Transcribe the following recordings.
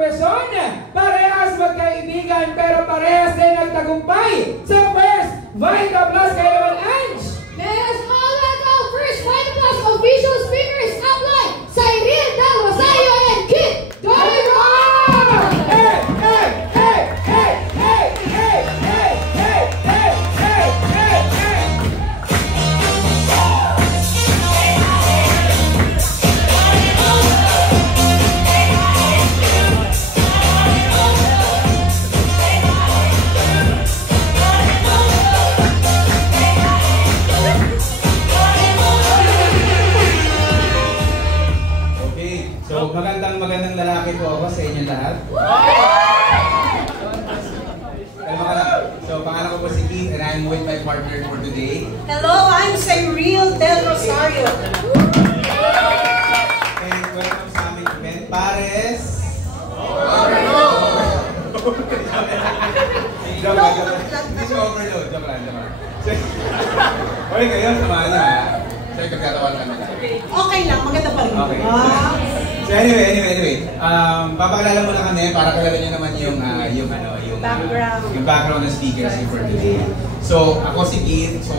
profesyon. Parehas magkaibigan pero parehas din nagtagumpay sa First Vita Plus. Kayo naman, Ange! Yes, all right now, First Vita Plus official speakers outline Cyril Del Rosario and Kit Dorimon! Hey, hey, hey, hey, hey, hey, hey, hey, hey, hey, hey, hey! So, magandang lalaki po ako sa inyo lahat. Kalma ka lang. So, pangalan ko po si Keith and I'm with my partner for today. Hello, I'm Cyril Del Rosario. And welcome sa aming event, Pares. Hindi siya overload. Joke lang. Okay kayo, samahan niyo ha. So, ikagkatawan kami. Okay lang, maganda pa rin. Okay. So anyway, papakilala mo na kami para kilala niyo naman yung background ng speakers for today. So ako si Keith, so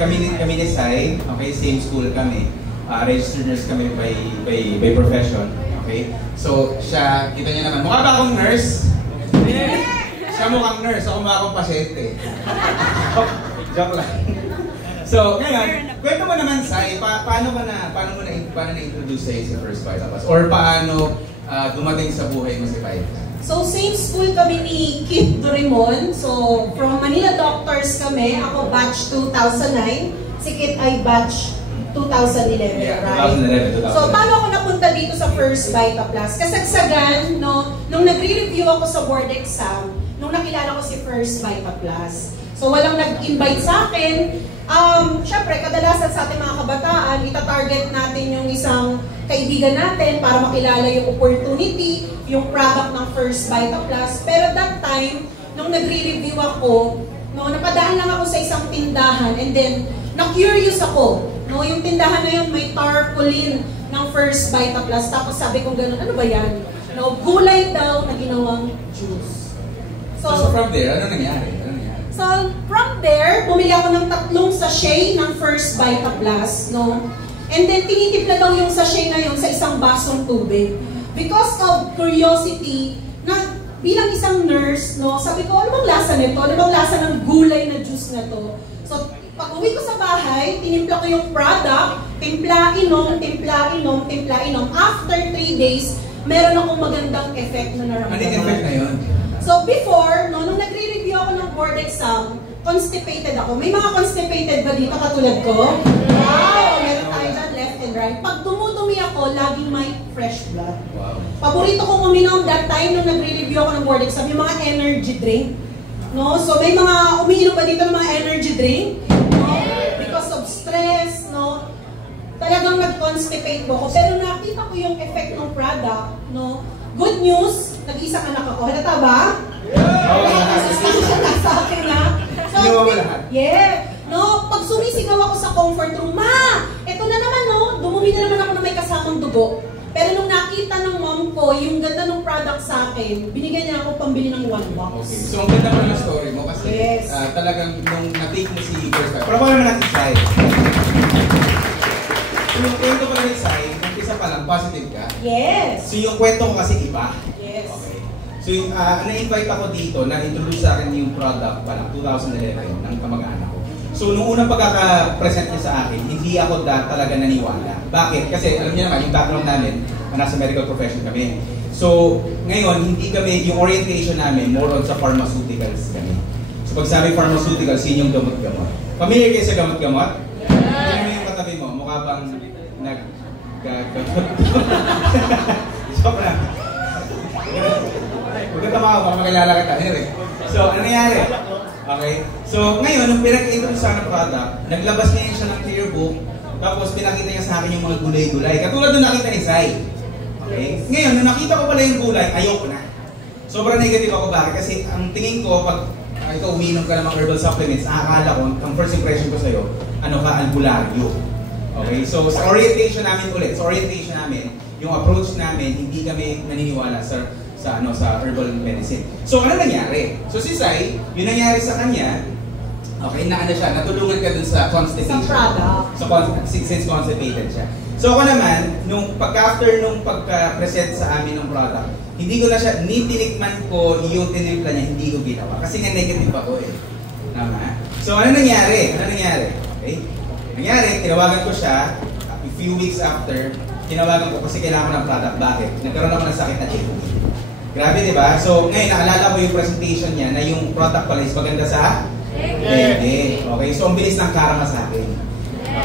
kami ni Sai, okay, same school kami. Registered nurse kami by profession, okay? So siya, kita niyo naman, mukha ba akong nurse? Siya mukhang nurse, ako mukha akong pasyente. Joke lang. So, ngayon, kwento mo naman, Sai, paano mo na-introduce sa'yo sa First Vita Plus? Or paano dumating sa buhay mo si Vita? So, same school kami ni Kit Dorimon. So, from Manila Doctors kami. Ako batch 2009. Si Kit ay batch 2011, yeah, right? 2011. So, paano ako napunta dito sa First Vita Plus? Kasagsagan, no, nung nagre-review ako sa board exam, nung nakilala ko si First Vita Plus. So, walang nag-invite sa akin. Syempre, kadalasan sa ating mga kabataan, itatarget natin yung isang kaibigan natin para makilala yung opportunity, yung product ng First Vita Plus. Pero that time, nung nagre-review ako, no, napadaan lang ako sa isang tindahan and then, na-curious ako. No, yung tindahan na yun may tarpaulin ng First Vita Plus. Tapos sabi ko gano'n, ano ba yan? No, gulay daw na ginawang juice. So from there, ano nangyari? So, from there, bumili ako ng 3 sachet ng First Vita Plus, no? And then, tinitipla daw yung sachet na yun sa isang basong tubig. Because of curiosity, na bilang isang nurse, no, sabi ko, ano bang lasa nito? Ano bang lasa ng gulay na juice na to? So, pag uwi ko sa bahay, tinimpla ko yung product, timpla, inom. After 3 days, meron akong magandang effect na naramdaman. Anong effect na yun? So before, no, nung nagre-review ako ng board exam, constipated ako. May mga constipated ba dito katulad ko? Wow! Meron tayo dyan, left and right. Pag dumudumi ako, laging may fresh blood. Wow. Paborito kong uminom that time nung nagre-review ako ng board exam, yung mga energy drink. No? So may mga umiinom ba dito ng mga energy drink? No? Because of stress, no? Talagang nag-constipate ko. Pero nakita ko yung effect ng product, no? Good news, nag-iisang anak ako. Halata ba? Yeah! Sa akin na. So, Ginawa mo lahat? Yeah. No, pag sumisigaw ako sa comfort room, Ma! Ito na naman, no? Dumumi na naman ako na may kasamang dugo. Pero nung nakita ng mom ko, yung ganda ng product sa akin, binigyan niya ako pambili ng 1 box. Okay. So, ang ganda mo ng story mo kasi yes. Talagang nung na-take mo si First Vita. Pero naman natin si Sai. Yung kwento ko lang Sai, umpisa pa lang, positive ka? Yes. So, yung kwento ko kasi iba? Yes. Okay. So, yung na-invite ako dito, na-introduce sa akin yung product pa lang, 2011, ng kamag-anak ko. So, nung unang pagkaka-present niya sa akin, hindi ako talaga naniwala. Bakit? Kasi, alam niyo naman, yung background namin, nasa medical profession kami. So, ngayon, hindi kami, yung orientation namin, more on sa pharmaceuticals kami. So, pag sabi pharmaceuticals, yun yung gamot-gamot. Familiar kayo sa gamot-gamot? Ano mo yung katabi mo? Mukha bang nag-gamot? Joke lang. Huwag ka tamawa, baka makilala kita. Anyway, so, ano nangyari? Okay? So, ngayon, nung pinag-introduce sa akin ng product, naglabas niya siya ng clear book, tapos pinakita niya sa akin yung mga gulay-gulay. Katulad nung nakita ni Sai. Okay? Ngayon, nung nakita ko pala yung gulay, ayoko na. Sobrang negative ako. Bakit? Kasi ang tingin ko, pag ikaw umiinom ka ng mga herbal supplements, akala ko, ang first impression ko sa'yo, ano ka, albularyo. Okay? So, sa orientation namin, yung approach namin, hindi kami naniniwala sa sa herbal medicine. So ano nangyari? So si Sai, yung nangyari sa kanya, okay, na ano siya, natulungan ka dun sa constipation. Sa product. Since constipated siya. So ako naman, after nung pagka-present sa amin ng product, hindi ko na siya, tinikman ko yung tinimpla niya, hindi ko ginawa. Kasi nga negative ako eh. Tama? So ano nangyari? Okay? Nangyari, tinawagan ko siya, a few weeks after, tinawagan ko kasi kailangan ko ng product. Bakit? Nagkaroon ako ng sakit na chick. Grabe, di ba? So ngayon, naalala ko yung presentation niya na yung product pala is maganda sa hindi. Okay, so ang bilis ng karma sa akin.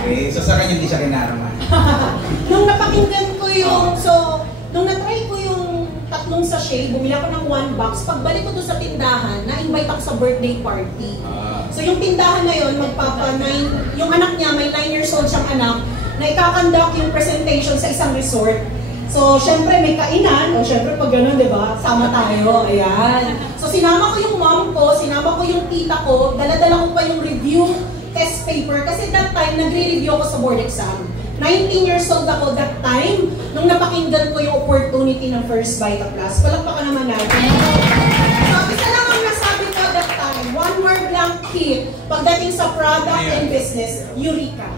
Okay, so sa kanya hindi siya kinarama. Nung napakinggan ko yung, nung na-try ko yung tatlong sachet, bumili ako ng 1 box. Pagbalik ko doon sa tindahan, na-invite ako sa birthday party. So yung tindahan na yun, yung anak niya, may 9 years old siyang anak, na ikakandak yung presentation sa isang resort. So, syempre may kainan, o syempre pag gano'n, di ba? Sama tayo, ayan. So, sinama ko yung mom ko, sinama ko yung tita ko, dala-dala ko pa yung review test paper, kasi that time, nagre-review ako sa board exam. 19 years old ako that time, nung napakinggan ko yung opportunity ng First Vita Plus. Palakpakan naman natin. So, isa lang ang nasabi ko that time, one word lang key, pagdating sa product and business, Eureka.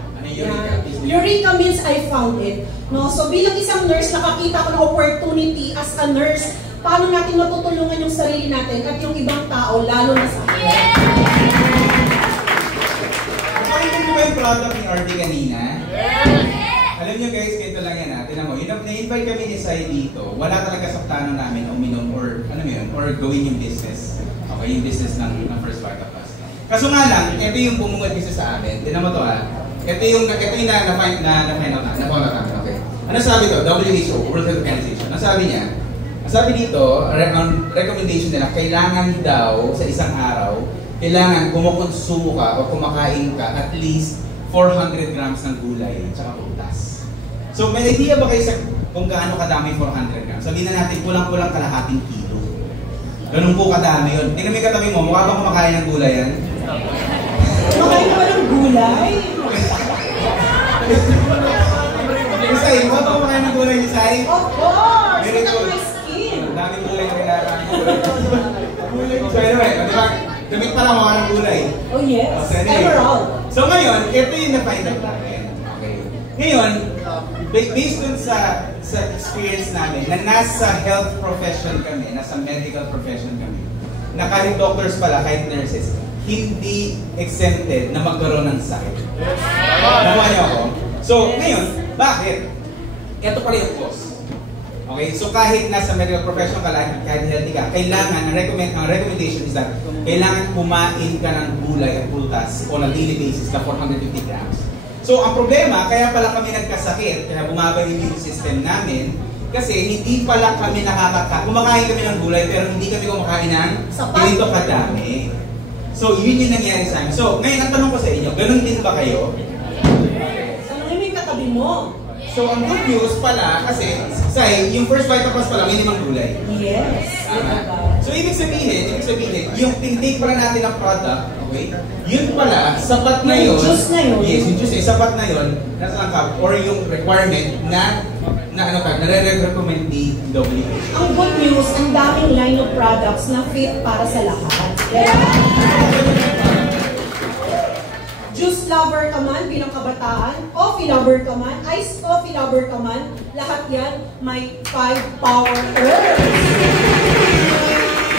Eureka means I found it. No? So bilang isang nurse, nakakita ko ng opportunity as a nurse, paano natin matutulungan yung sarili natin at yung ibang tao, lalo na sa akin. Pakinggan mo ba yung product ni RD kanina? Alam nyo guys, ganito lang yan ha. Tinan mo, na-invite kami ni Sai dito. Wala talaga sa plano namin uminom or gawin yung business. Okay, yung business ng First Vita Plus. Kaso nga lang, ito yung bumungad kasi sa amin. Tinan mo to ha. Ito yung na-find out namin. Okay. Ano sabi to? WHO, World Health Organization. Ano sabi niya? Sabi dito, ang recommendation nila, kailangan daw sa isang araw, kailangan kumukonsumo ka o kumakain ka at least 400 grams ng gulay at prutas. So may idea ba kayo sa kung gaano kadami 400 grams? Sabihin na natin, kulang-kulang kalahating kilo. Ganun po kadami yun. Tingnan mo yung katabi mo, mukha bang kumakain ng gulay yan? Kumakain ka ba ng gulay? Sai, mukha bang kumakain ng gulay ni Sai? Of course! Very Look at good. my skin! Daming gulay na kailangan. So anyway, diba? Damit pala mukha ng gulay. Oh yes, So, anyway. emerald. So ngayon, ito yung na-find out namin. Okay. Ngayon, based dun sa experience namin, na nasa health profession kami, nasa medical profession kami, na kahit doctors pala, kahit nurses, hindi exempted na magkaroon ng sakit. Nakuha niyo ako? So, ngayon, bakit? Ito pala yung cause. Okay, so kahit nasa medical profession ka, kahit healthy ka, kailangan, ang recommendation is that kailangan kumain ka ng gulay at prutas on a daily basis na 450 grams. So, ang problema, kaya pala kami nagkasakit, kaya bumaba yung immune system namin, kasi hindi pala kami kumakain kami ng gulay, pero hindi kami kumakain ng ganito kadami. So, yun yung nangyari sa amin. So, ngayon, ang tanong ko sa inyo, ganun din ba kayo? So, ano yung katabi mo? So, ang good news pala, kasi, yung First Vita Plus pala, may limang gulay. Yes. So, ibig sabihin, yung intake pala natin ng product, okay, yun pala, sapat na yun. Yung juice na yun. Yes, yung juice, sapat na yun, nasa or yung requirement na nare-recommend ni WHO. Ang good news, ang daming line of products na fit para sa lahat. Juice lover ka man, bilang kabataan, coffee lover ka man, iced coffee lover ka man, lahat yan may 5 power herbs.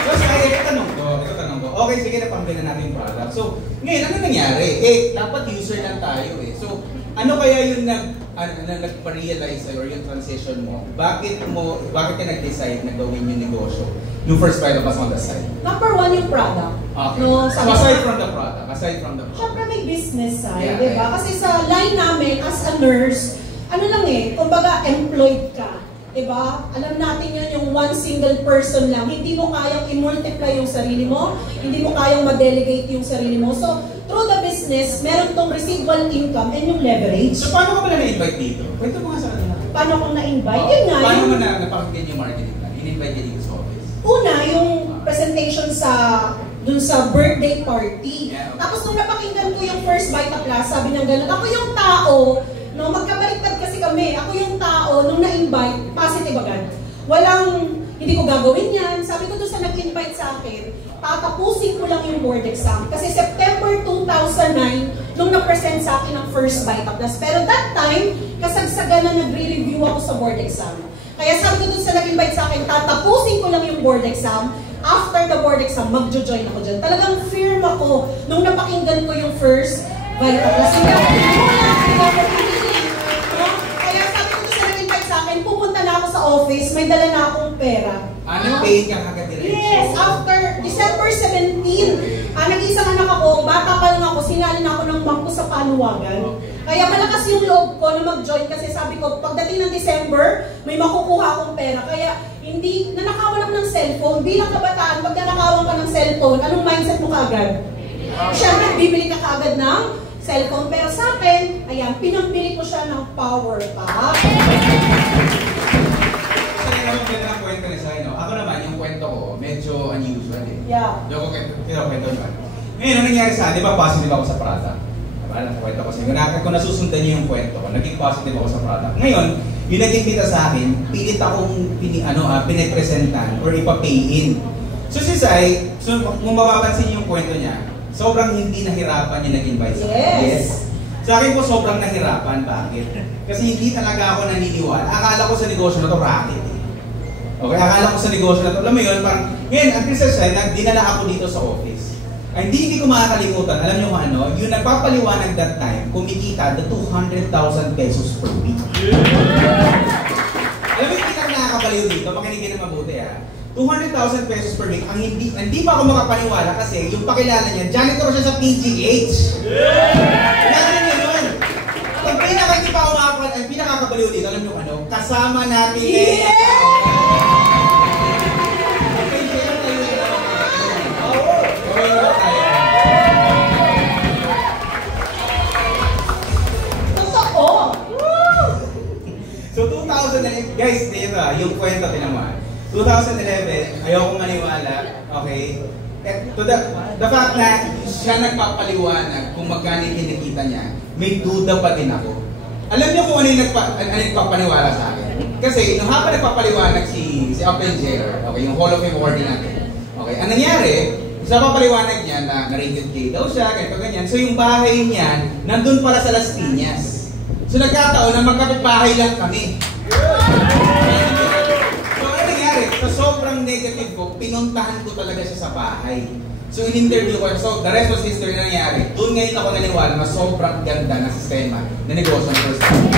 So, ito tanong ko. Okay, sige, napambili na natin yung product. So, ngayon, ano nangyari? Dapat user lang tayo eh. So, ano kaya yung nag-realize or yung transition mo? Bakit ka nag-decide na gawin yung negosyo? Yung First Vita Plus on the side? Number 1 yung product. Okay. No, So, aside from the product. Siyempre may business side, Yeah, di ba? yeah. Kasi sa line namin as a nurse, ano lang kumbaga employed ka. Diba? Alam natin yun, yung one single person lang. Hindi mo kayang i-multiply yung sarili mo, hindi mo kayang ma-delegate yung sarili mo. So, through the business, meron tong residual income and yung leverage. So, paano ka pala na-invite dito? Kwento mo nga sa kanila. Paano akong na-invite? Yun nga. Paano yung, mo napakinggan yung marketing plan? In-invite niya dito sa office? Una, yung presentation dun sa birthday party. Yeah, okay. Tapos nung napakinggan ko yung First Vita Plus, sabi ng ganun, ako yung tao, magkabaliktad kasi kami, ako yung tao, nung na-invite, positive agad. hindi ko gagawin yan. Sabi ko doon sa nag-invite sa akin, tatapusin ko lang yung board exam. Kasi September 2009, nung na-present sa akin ang first Vita Plus. Pero that time, kasagsagan na nagre-review ako sa board exam. Kaya sabi ko doon sa nag-invite sa akin, tatapusin ko lang yung board exam. After the board exam, magjo-join ako dyan. Talagang firm ako nung napakinggan ko yung first Vita Plus. Kaya sabi ko doon sa nag-invite sa akin, pupunta na ako sa office, may dala na akong pera. Ano paid ka kagad diretso? Yes, after December 17, nag-isang anak ako, bata pa lang ako, sinali na ako ng bangko sa panuwagan. Kaya malakas yung loob ko na mag-join kasi sabi ko, pagdating ng December, may makukuha akong pera. Kaya hindi, nanakawan ako ng cellphone. Bilang kabataan, pag nanakawan ka ng cellphone, anong mindset mo kagad? Siyempre, bibili ka kagad ng cellphone. Pero sa akin, ayan, pinampili ko siya ng power pack. Ang ganda ng kwento ni Sai, no? Ako naman, yung kwento ko, medyo unusual eh. Yeah. Yung kwento naman. Ngayon, ang nangyari sa akin, di ba positive ako sa product? Kwento ko sa inyo. Kung nasusundan niyo yung kwento ko, naging positive ako sa product. Ngayon, yung nag-imbita sa akin, pilit akong pinipresentan or ipa-pay-in. So si Sai, kung mapapansin niyo yung kwento niya, sobrang hindi nahirapan yung nag-invite sa akin. Yes. Sa akin po, sobrang nahirapan. Bakit? Kasi hindi talaga ako naniniwala. Akala ko sa negosyo na to racket eh. Okay, akala ko sa negosyo na to. Alam mo yun, parang, ngayon, ang Sai, dinala ako dito sa office. Ay, hindi ko makakalimutan. Alam niyo kung ano? Yung nagpapaliwanag that time, kumikita the 200,000 pesos per week. Alam mo yung nakakabaliw dito, makinig na mabuti ha. 200,000 pesos per week. Ang hindi pa ako makapaniwala kasi yung pakilala niya, janitor siya sa PGH. Kailangan niya nun. Pag hindi pa ako makapaniwala, ang pinakakabaliw dito, alam niyo kung ano? Kasama natin So 2011, guys, dito yung kwento tinamaan. 2011, ayoko maniwala, okay? To the fact na siya nagpapaliwanag kung magkano kinikita niya, may duda pa din ako. Alam niyo kung ano yung nagpapaniwala sa akin? Kasi nung habang nagpapaliwanag si Oppenheimer, okay, yung Hall of Fame award natin, okay, ang nangyari, sa papaliwanag niya na na-rated K daw siya, ganito ganyan. So yung bahay niya, nandun pala sa Las Piñas. So nagkataon na magkapit-bahay lang kami. So ano nangyari? Sa sobrang negative ko, pinuntahan ko talaga siya sa bahay. So in-interview ko, so the rest was history na nangyari. Doon ngayon ako naniwala na sobrang ganda na sistema na negosyo ng first time.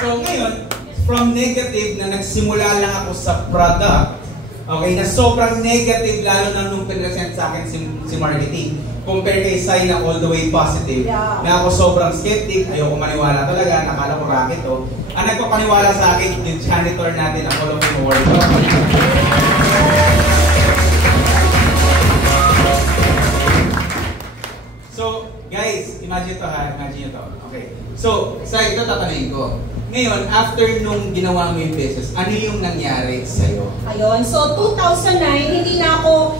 So ngayon, from negative na nagsimula lang ako sa product, okay, na sobrang negative lalo na nung pinresent sa akin si marketing. Compare kay Sai na all the way positive, na ako sobrang skeptic, ayoko maniwala talaga, nakala ko racket to. Ang nagpapaniwala sa akin, yung janitor natin ang Hall of Fame award. So, guys, imagine to ha, imagine to. Okay. So, Sai, ito tatanungin ko. Ngayon, after nung ginawa mo yung business, ano yung nangyari sa'yo? Ayun, so 2009, hindi ako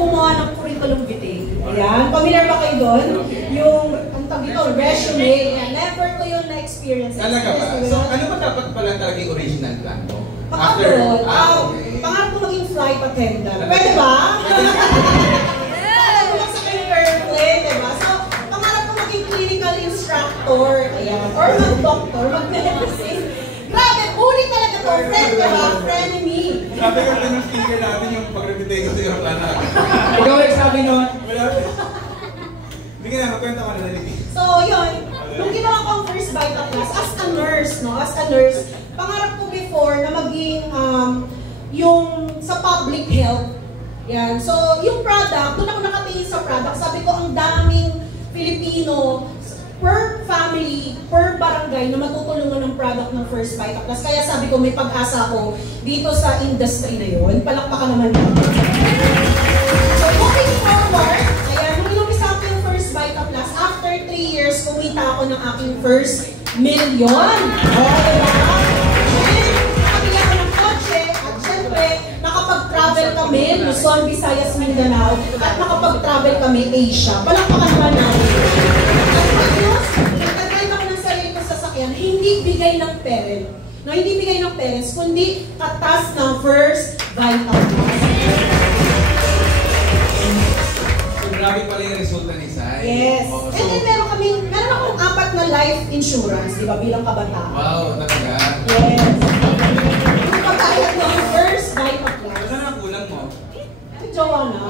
gumawa ng curriculum vitae. Ayan, familiar ba kayo doon? Yung, ang tawag dito, resume. Ayan, never ko yun na-experience. Talaga ba? So, ano ba dapat pala talaga yung original plan mo? Pang-abroad. Okay. Pangarap ko maging flight attendant. Pwede ba? Pangarap ko lang sa airplane, diba? So, pangarap ko maging clinical instructor. Ayan. Or mag-doctor, mag-medicine. Grabe, uli talaga to. Friend ka ba? Frenemy. Sabi ko lang ng speaker natin yung pag-reputate ko sa iyo plan natin. Ikaw ay sabi nun. Hindi ka na, magkwenta ka na nalipin. So, yun. Nung ginawa ko ang first Vita Plus, as a nurse, no? As a nurse, pangarap ko before na maging yung sa public health. Yan. So, yung product, doon ako nakatingin sa product. Sabi ko, ang daming Filipino per family, per barangay na matutulungan ng product ng First Vita Plus. Kaya sabi ko, may pag-asa ako dito sa industry na yun. Palakpakan naman yun. So, moving forward, ayan, nung inumpisa ko yung First Vita Plus, after 3 years, kumita ako ng aking first million. Diba? Nakabili ako ng kotse, at syempre, nakapag-travel kami, Luzon, Visayas, Mindanao, at nakapag-travel kami Asia. Palakpakan naman natin. At pagkos, nagtatry ako ng sarili ko sasakyan, hindi bigay ng parent. No, hindi bigay ng parents, kundi katas ng First Vital Plus. So, grabe pala yung resulta ni Sai. Yes. Oo, And then meron akong 4 na life insurance, di ba, bilang kabataan. wow, talaga. Yes. Yung pagkayat ng First Vital Plus. Ano na kulang mo? Ay, jowa na.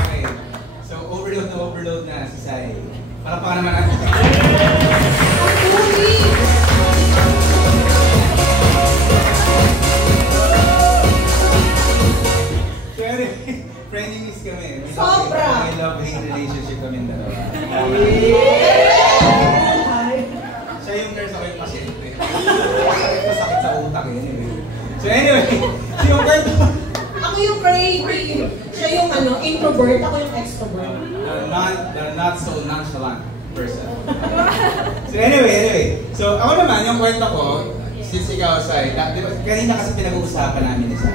Okay. So, overload na si Sai. Para pa naman natin. Ang tuli. Pero, friendliness kami. Sobra. May love-hate relationship kami dalawa. Siya yung nurse, ako yung pasyente. Sakit sa utak eh. Anyway. So anyway, yung kwento. Ako yung crazy. Siya yung introvert, ako yung extrovert. The not so nonchalant person. So anyway. So ako naman, yung kwento ko, since ikaw, Sai, di ba, kanina kasi pinag-uusapan namin ni Sai.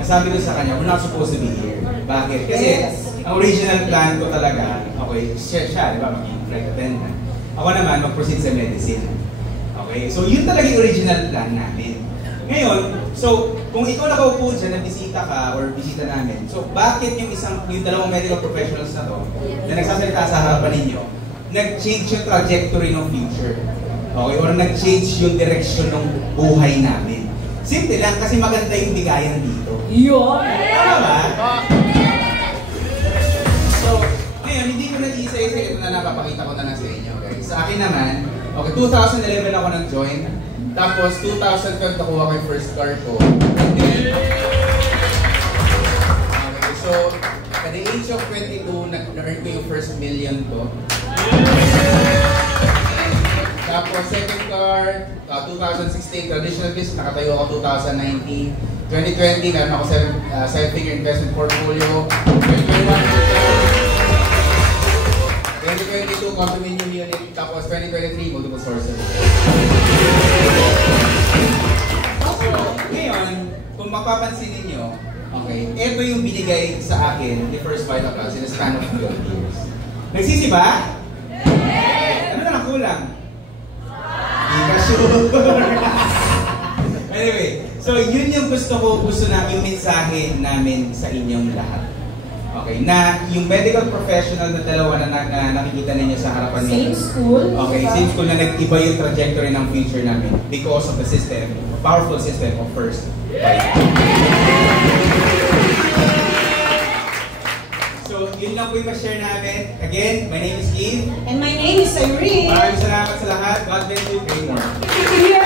Nasabi ko sa kanya, we're not supposed to be here. Bakit? Kasi ang original plan ko talaga, okay, siya, di ba, maging flight attendant. Ako naman, mag-proceed sa medicine. Okay? So yun talaga yung original plan namin. Ngayon, so kung ikaw nakaupo dyan, nabisita ka or bisita namin, so bakit yung dalawang medical professionals na to, na nagsasalita sa harapan ninyo, nag-change yung trajectory ng future? Okay? Or nag-change yung direction ng buhay namin? Simple lang, kasi maganda yung bigayan dito. Yun! Tama ba? So, ngayon, hindi ko nag-isa-isa, ito na napapakita ko na lang sa inyo. Okay? Sa akin naman, okay, 2011 ako nag-join. Tapos, 2012 nakuha ko yung first car ko. And then, okay, so, at the age of 22, na-earn ko yung first million ko. Tapos, second car, 2016, traditional business, nakatayo ako 2019. 2020, meron ako 7-figure investment portfolio. 2022, condominium unit. Tapos, 2023, multiple sources. Ngayon, kung mapapansin ninyo, okay, ito yung binigay sa akin ni First Vital Plus in a span of 12 years. Nagsisi ba? Ano na lang kulang? Hindi ka sure. Anyway, so yun yung gusto na yung mensahe namin sa inyong lahat. Okay, na yung medical professional na dalawa na nakikita ninyo sa harapan ninyo. Same school. Okay, same school na nag-iba yung trajectory ng future namin because of the system, powerful system of First Vital. So, yun lang po yung share namin. Again, my name is Keith. And my name is Irene. Maraming salamat sa lahat. God bless you. Pray more. Yeah!